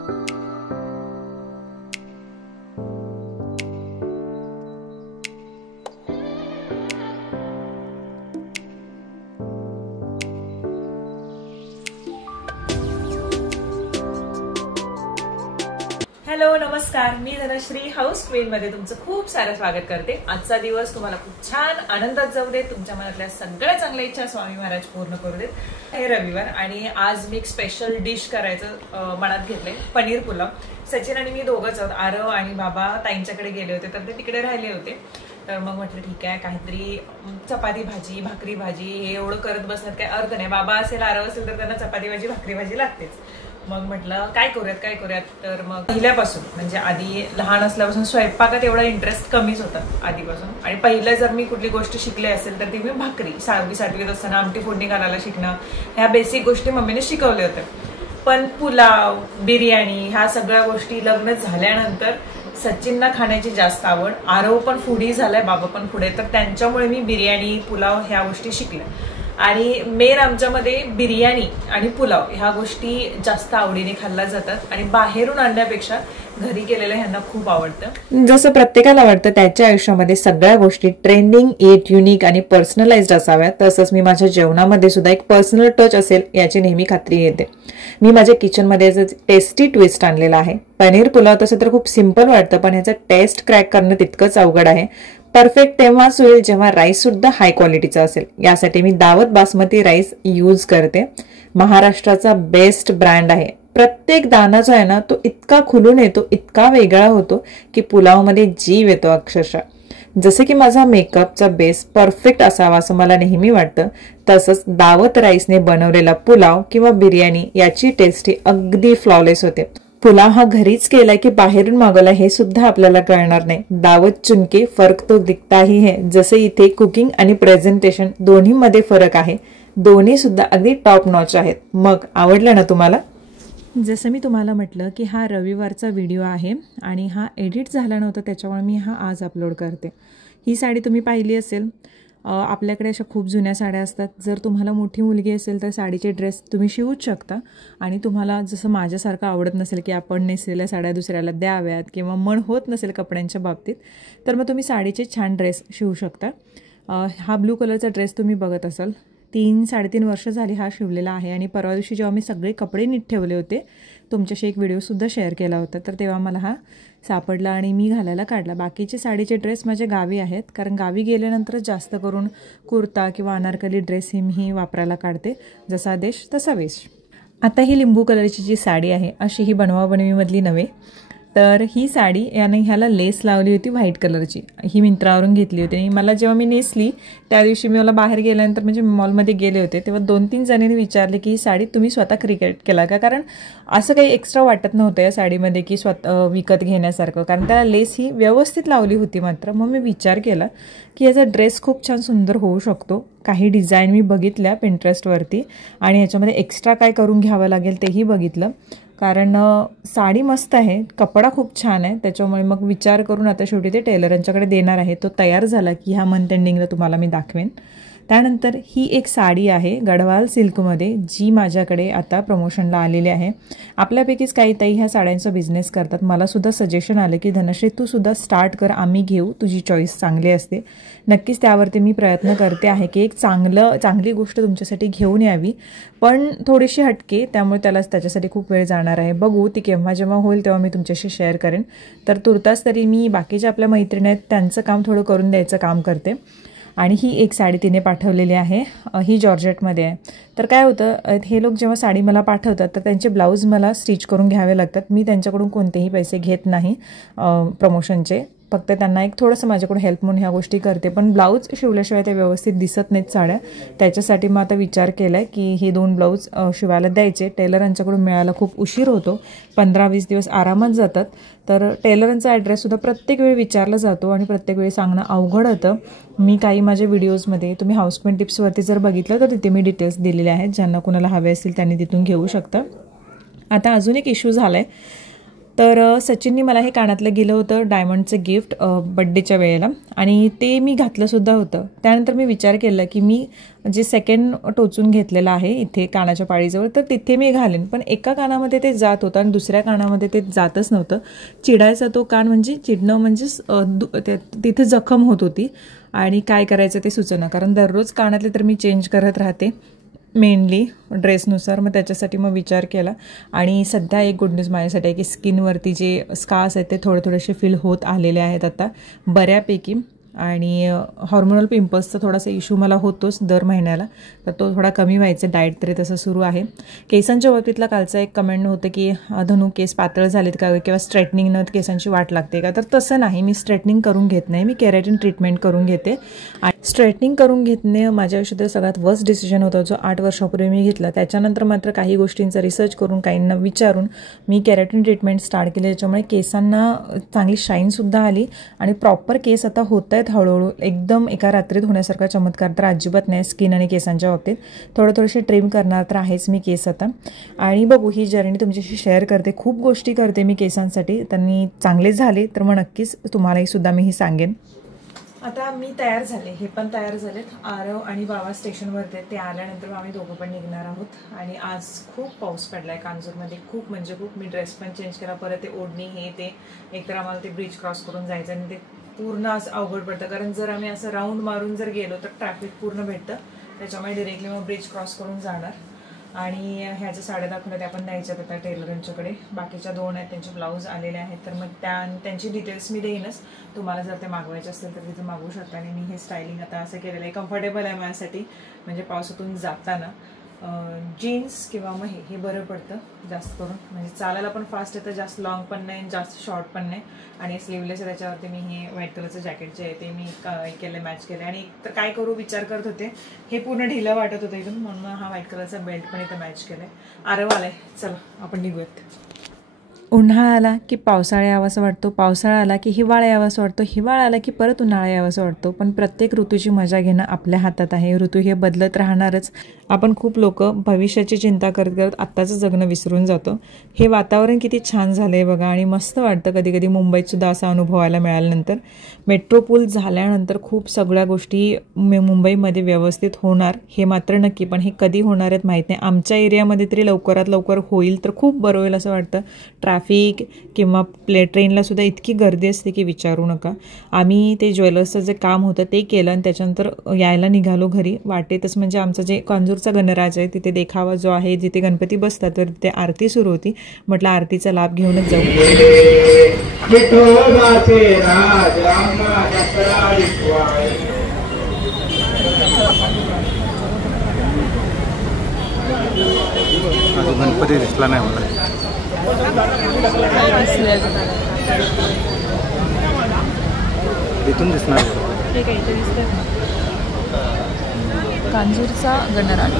Hello नमस्कार, मी Dhanashree house queen मध्ये तुमचं खूप सारं स्वागत करते। आजचा दिवस तुम्हाला खूप छान आनंदात जाऊ देत, तुमच्या मनातल्या सगळ्या चांगल्या इच्छा स्वामी महाराज पूर्ण करू देत। हे रविवार आणि आज मी एक स्पेशल डिश करायचं मनात घेतले, पनीर पुलाव। सचिन आणि मी दोघंच आहोत, आरव आणि बाबा ताईंच्याकडे गेले होते तर ते तिकडे राहिले होते, तर मग म्हटलं ठीक आहे काहीतरी चपाती भाजी भाकरी भाजी हे एवढं करत बसण्यात काय अर्थ नाही। बाबा असेल आरव असेल तर त्यांना चपाती भाजी भाकरी भाजी लागतेच। मग म्हटलं काय करूयात, तर मग पहिल्यापासून म्हणजे आधी लहान असल्यापासून स्वयंपाकात एवढा इंटरेस्ट कमीच होता आधीपासून। आणि पहिलं जर मी कुठली गोष्ट शिकले असेल तर ती मी भाकरी। 6वी 7वीत असताना आमटी फोडणी घालायला शिकणं, ह्या बेसिक गोष्टी मम्मीने शिकवले होते। पण पुलाव बिर्याणी ह्या सगळ्या गोष्टी लग्न झाल्यानंतर सचिनना खाण्याची जास्त आवड, आरव पण फूडी झालाय, बाबा पण पुढे, तर त्यांच्यामुळे मी बिर्याणी पुलाव ह्या गोष्टी शिकल्या। आणि मेन आमच्यामध्ये बिर्याणी आणि पुलाव ह्या गोष्टी जास्त आवडीने खाल्ल्या जातात आणि बाहेरून आणण्यापेक्षा घरी केलेलं ह्यांना खूप आवडतं। जसं प्रत्येकाला वाटतं त्याच्या आयुष्यामध्ये सगळ्या गोष्टी ट्रेंडिंग, येट युनिक आणि पर्सनलाइज्ड असाव्यात, तसंच मी माझ्या जेवणामध्ये सुद्धा एक पर्सनल टच असेल याची नेहमी खात्री घेते। मी माझ्या किचनमध्ये टेस्टी ट्विस्ट आणलेला आहे। पनीर पुलाव तसं तर खूप सिंपल वाटतं, पण ह्याचा टेस्ट क्रॅक करणं तितकंच अवघड आहे। परफेक्ट तेव्हाच होईल जेव्हा राईस सुद्धा हाय क्वालिटीचा असेल। यासाठी मी दावत बासमती राईस यूज करते, महाराष्ट्राचा बेस्ट ब्रँड आहे। प्रत्येक दाना जो आहे ना तो इतका खुलून येतो, इतका वेगळा होतो की पुलावमध्ये जीव येतो अक्षरशः। जसे की माझा मेकअपचा बेस परफेक्ट असावा असं मला नेहमी वाटतं, तसंच दावत राईसने बनवलेला पुलाव किंवा बिर्याणी याची टेस्ट ही अगदी फ्लॉलेस होते। पुलाव हा घरीच केलाय की बाहेरून मागवला हे सुद्धा आपल्याला कळणार नाही। दावत चुनके फर्क तो दिखता ही है, जसे इथे कुकिंग आणि प्रेझेंटेशन दोन्ही मध्ये फरक आहे। दोन्ही सुद्धा अगदी टॉप नॉच आहेत। मग आवडलं ना तुम्हाला? जसं मी तुम्हाला म्हटलं की हा रविवारचा व्हिडिओ आहे आणि हा एडिट झाला नव्हता, त्याच्यामुळे मी हा आज अपलोड करते। ही साडी तुम्ही पाहिली असेल, आपल्याकडे अशा खूप जुन्या साड्या असतात। जर तुम्हाला मोठी मुलगी असेल तर साडीचे ड्रेस तुम्ही शिवूच शकता, आणि तुम्हाला जसं माझ्यासारखं आवडत नसेल की आपण नेसलेल्या साड्या दुसऱ्याला द्याव्यात किंवा मन होत नसेल कपड्यांच्या बाबतीत, तर मग तुम्ही साडीचे छान ड्रेस शिवू शकता। हा ब्लू कलरचा ड्रेस तुम्ही बघत असाल, 3-3.5 वर्ष झाली हा शिवलेला आहे। आणि परवा दिवशी जेव्हा मी सगळे कपडे नीट ठेवले होते, तुमच्याशी एक व्हिडिओसुद्धा शेअर केला होता, तर तेव्हा मला हा सापडला आणि मी घालायला काढला। बाकीचे साडीचे ड्रेस माझे गावी आहेत, कारण गावी गेल्यानंतरच जास्त करून कुर्ता किंवा अनारकली ड्रेस हे मी वापरायला काढते, जसा देश तसा वेश। आता ही लिंबू कलरची जी साडी आहे अशी ही बनवाबनवीमधली नव्हे, तर ही साडी याने ह्याला लेस लावली होती व्हाईट कलरची, ही मिंत्रावरून घेतली होती। आणि मला जेव्हा मी नेसली त्या दिवशी मी मला बाहेर गेल्यानंतर म्हणजे मॉलमध्ये गेले होते, तेव्हा 2-3 जणांनी विचारले की ही साडी तुम्ही स्वतः क्रिएट केला का, कारण असं काही एक्स्ट्रा वाटत नव्हतं या साडीमध्ये की स्वतः विकत घेण्यासारखं, कारण त्याला लेस ही व्यवस्थित लावली होती। मात्र मग मी विचार केला की याचा ड्रेस खूप छान सुंदर होऊ शकतो। काही डिझाईन मी बघितल्या पिंटरेस्टवरती आणि याच्यामध्ये एक्स्ट्रा काय करून घ्यावं लागेल तेही बघितलं, कारण साडी मस्त आहे, कपडा खूप छान आहे। त्याच्यामुळे मग विचार करून आता शेवटी ते टेलरांच्याकडे देणार आहे। तो तयार झाला की ह्या मंथ एंडिंगला तुम्हाला मी दाखवेन। त्यानंतर ही एक साडी आहे गढवाल सिल्कमध्ये, जी माझ्याकडे आता प्रमोशनला आलेली आहे। आपल्यापैकीच काही ताई ह्या साड्यांचा बिझनेस करतात, मला सुद्धा सजेशन आलं की धनश्री तू सुद्धा स्टार्ट कर, आम्ही घेऊ, तुझी चॉईस चांगली असते। नक्कीच त्यावरती मी प्रयत्न करते आहे की एक चांगली गोष्ट तुमच्यासाठी घेऊन यावी, पण थोडीशी हटके, त्यामुळे त्याच्यासाठी खूप वेळ जाणार आहे। बघू ती केव्हा जेव्हा होईल तेव्हा मी तुमच्याशी शेअर करेन। तर तुर्तास तरी मी बाकीच्या आपल्या मैत्रिणी आहेत त्यांचं काम थोडं करून द्यायचं काम करते। आणि ही एक साडी तिने पाठवलेली आहे, ही जॉर्जेटमध्ये आहे। तर काय होतं, हे लोक जेव्हा साडी मला पाठवतात तर त्यांचे ब्लाऊज मला स्टिच करून घ्यावे लागतात। मी त्यांच्याकडून कोणतेही पैसे घेत नाही प्रमोशनचे, फक्त त्यांना एक थोडंसं माझ्याकडून हेल्प म्हणून ह्या गोष्टी करते। पण ब्लाऊज शिवल्याशिवाय ते व्यवस्थित दिसत नाहीत साड्या, त्याच्यासाठी मग आता विचार केला आहे की हे 2 ब्लाऊज शिवायला द्यायचे। टेलरांच्याकडून मिळायला खूप उशीर होतो, 15-20 दिवस आरामात जातात। तर टेलरांचा ॲड्रेससुद्धा प्रत्येक वेळी विचारला जातो आणि प्रत्येक वेळी सांगणं अवघड होतं। मी काही माझ्या व्हिडिओजमध्ये तुम्ही हाऊसमेड टिप्सवरती जर बघितलं तर तिथे मी डिटेल्स दिलेले आहेत, ज्यांना कुणाला हवे असतील त्यांनी तिथून घेऊ शकता। आता अजून एक इश्यू झाला आहे, तर सचिननी मला हे कानातलं दिलं होतं डायमंडचं गिफ्ट बड्डेच्या वेळेला, आणि ते मी घातलंसुद्धा होतं. त्यानंतर मी विचार केला की मी जे सेकंड टोचून घेतलेलं आहे इथे कानाच्या पाळीजवळ, तर तिथे मी घालेन. पण एका कानामध्ये ते जात होतं आणि दुसऱ्या कानामध्ये ते जातच नव्हतं. चिडायचा तो कान, म्हणजे चिडणं म्हणजे तिथे जखम होत होती आणि काय करायचं ते सुचेना. कारण दररोज कानातले तर मी चेंज करत राहते मेनली ड्रेसनुसार. मग त्याच्यासाठी मग विचार केला. आणि सध्या एक गुड न्यूज माझ्यासाठी आहे की स्किनवरती जे स्कार्स आहेत ते थोडेसे फील होत आलेले आहेत आता बऱ्यापैकी. आणि हॉर्मोनल पिंपल्सचा थोडासा इश्यू मला होतोच दर महिन्याला, तर तो थोडा कमी व्हायचा. डाएट तरी तसं सुरू आहे. केसांच्या बाबतीतला कालचा एक कमेंट होतं की धनू केस पातळ झालेत का, किंवा स्ट्रेटनिंगनं केसांची वाट लागते का. तर तसं नाही, मी स्ट्रेटनिंग करून घेत नाही, मी केराटिन ट्रीटमेंट करून घेते. आणि स्ट्रेटनिंग करून घेतणे माझ्या आयुष्यातील सगळ्यात वर्स्ट डिसिजन होता जो 8 वर्षापूर्वी मी घेतला. त्याच्यानंतर मात्र काही गोष्टींचा रिसर्च करून, काहींना विचारून मी केराटिन ट्रीटमेंट स्टार्ट केली. त्याच्यामुळे केसांना चांगली शाईनसुद्धा आली आणि प्रॉपर केस आता होत आहेत हळूहळू. एकदम एका रात्रीत होण्यासारखा चमत्कार तर अजिबात नाही स्किन आणि केसांच्या बाबतीत. थोडेसे ट्रिम करणार तर आहेच मी केस आता. आणि बघू, ही जर्नी तुमच्याशी शेअर करते. खूप गोष्टी करते मी केसांसाठी, त्यांनी चांगले झाले तर मग नक्कीच तुम्हालाही सुद्धा मी ही सांगेन. आता मी तयार झाले, हे पण तयार झालेत. आरव आणि बाबा स्टेशनवरती आहेत, ते आल्यानंतर आम्ही दोघं पण निघणार आहोत. आणि आज खूप पाऊस पडला आहे कांजूरमध्ये, खूप म्हणजे खूप. मी ड्रेस पण चेंज केला, परत ते ओढणी हे ते. एकतर आम्हाला ते ब्रिज क्रॉस करून जायचं आणि ते पूर्ण असं अवघड पडतं, कारण जर आम्ही असं राऊंड मारून जर गेलो तर ट्रॅफिक पूर्ण भेटतं. त्याच्यामुळे डिरेक्टली मग ब्रिज क्रॉस करून जाणार. आणि ह्या ज्या साड्या दाखवल्या त्या पण द्यायच्यात होत्या टेलरांच्याकडे. बाकीच्या 2 आहेत त्यांचे ब्लाऊज आलेले आहेत, तर मग त्यांची डिटेल्स मी देईनच. तुम्हाला जर ते मागवायचे असतील तर तिथे मागवू शकता. आणि मी हे स्टायलिंग आता असं केलेलं आहे, कम्फर्टेबल आहे माझ्यासाठी. म्हणजे पावसातून जाताना जीन्स किंवा मग हे बरं पडतं जास्त करून. म्हणजे चालायला पण फास्ट येतं, जास्त लॉंग पण नाही, जास्त शॉर्ट पण नाही. आणि स्लीवलेस आहे, त्याच्यावरती मी हे व्हाईट कलरचं जॅकेट जे आहे ते मी केलं, मॅच केलं. आणि तर काय करू विचार करत होते, हे पूर्ण ढिलं वाटत होतं इथून, म्हणून हा व्हाईट कलरचा बेल्ट पण इथं मॅच केलं आहे. आरव आलाय, चला आपण निघूयात. उन्हाळा आला की पावसाळा यावासा वाटतो, पावसाळा आला की हिवाळा यावासा वाटतो, हिवाळा आला की परत उन्हाळा यावासा वाटतो. पण प्रत्येक ऋतूची मजा घेणं आपल्या हातात आहे. ऋतू हे बदलत राहणारच. आपण खूप लोक भविष्याची चिंता करत करत आत्ताचं जगणं विसरून जातो. हे वातावरण किती छान झालं आहे बघा, आणि मस्त वाटतं कधी कधी. मुंबईतसुद्धा असा अनुभवायला मिळाल्यानंतर, मेट्रो पूल झाल्यानंतर खूप सगळ्या गोष्टी मुंबईमध्ये व्यवस्थित होणार हे मात्र नक्की. पण हे कधी होणार आहेत माहीत नाही. आमच्या एरियामध्ये तरी लवकरात लवकर होईल तर खूप बरं होईल असं वाटतं. ट्रॅफिक किंवा ट्रेनला सुद्धा इतकी गर्दी असते की विचारू नका. आम्ही ते ज्वेलर्सचं जे काम होतं ते केलं आणि त्याच्यानंतर यायला निघालो घरी. वाटेतच म्हणजे आमचं जे कांजूरचा गणराज आहे तिथे देखावा जो आहे, जिथे गणपती बसतात, तर तिथे आरती सुरू होती. म्हटलं आरतीचा लाभ घेऊनच जाऊ. गणपती दिसला नाही मला. इथून दिसणार कांजूरचा गणराज.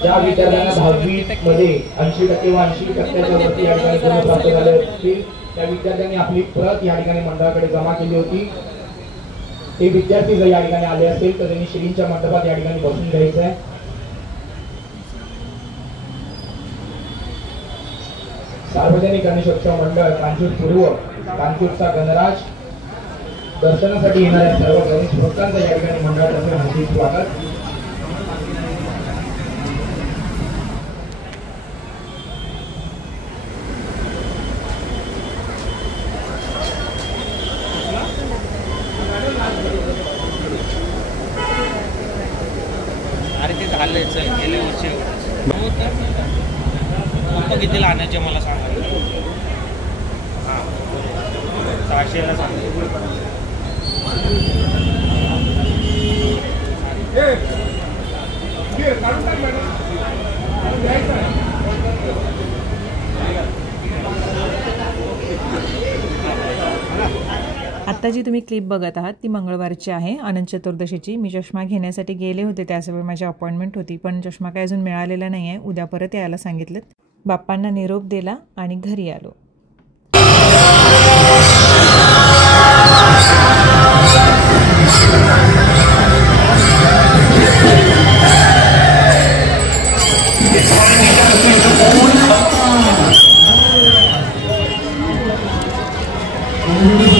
ज्या विद्यार्थ्यांना 10वी मध्ये 80% व 80%च्या वरती या ठिकाणी गुण प्राप्त झाले असतील त्या विद्यार्थ्यांनी आपली प्रत या ठिकाणी मंडळाकडे जमा केली होती. ते विद्यार्थी जर या ठिकाणी आले असतील तर त्यांनी श्रींच्या मंडपात या ठिकाणी बसून घ्यायचं आहे. सार्वजनिक गणेशोत्सव मंडळ कांजूर पूर्व, कांजूरचा गणराज दर्शनासाठी येणाऱ्या सर्व गणेश भक्तांचं या ठिकाणी मंडळातर्फे हार्दिक स्वागत. अरे ते झालंच गेल्या वर्षी किती आणायचे मला सांगा. हां 600ला सांगा. आता जी तुम्ही क्लिप बघत आहात ती मंगळवारची आहे, अनंत चतुर्दशीची. मी चष्मा घेण्यासाठी गेले होते, त्यासोबत माझी अपॉइंटमेंट होती, पण चष्मा काय अजून मिळालेला नाही आहे. उद्या परत यायला सांगितलेत. बाप्पांना निरोप दिला आणि घरी आलो. Thank you.